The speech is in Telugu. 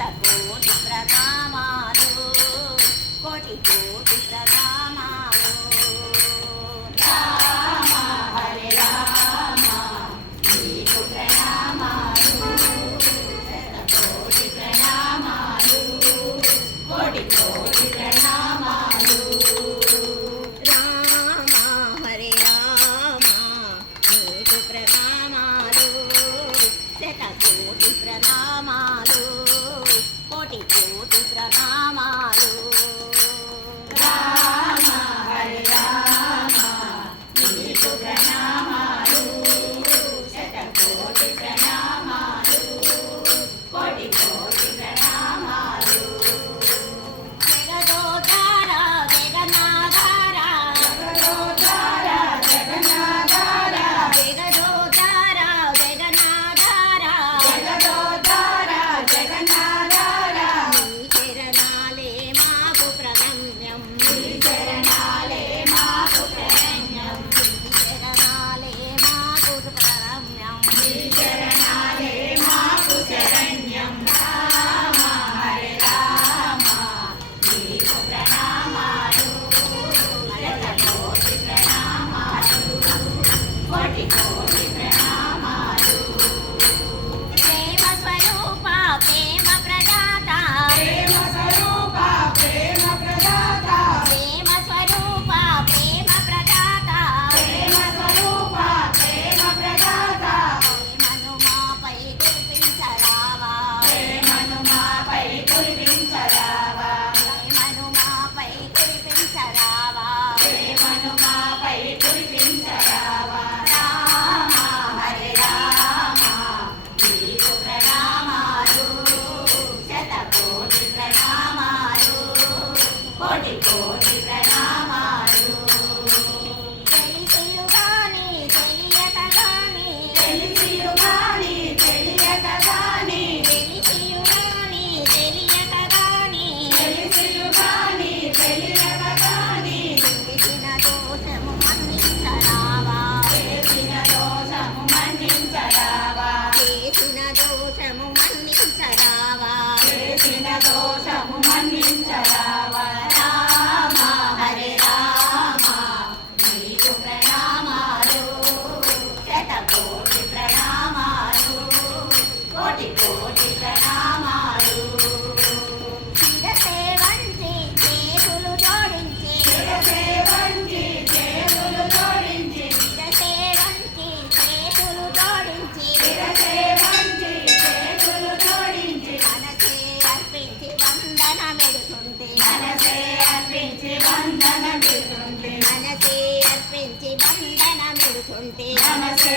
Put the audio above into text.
that bowl. వందనమిడుతుంది మనసే అర్పించి వందనమిడుతుంది మనసే అర్పించి వందనమిడుతుంది మనసే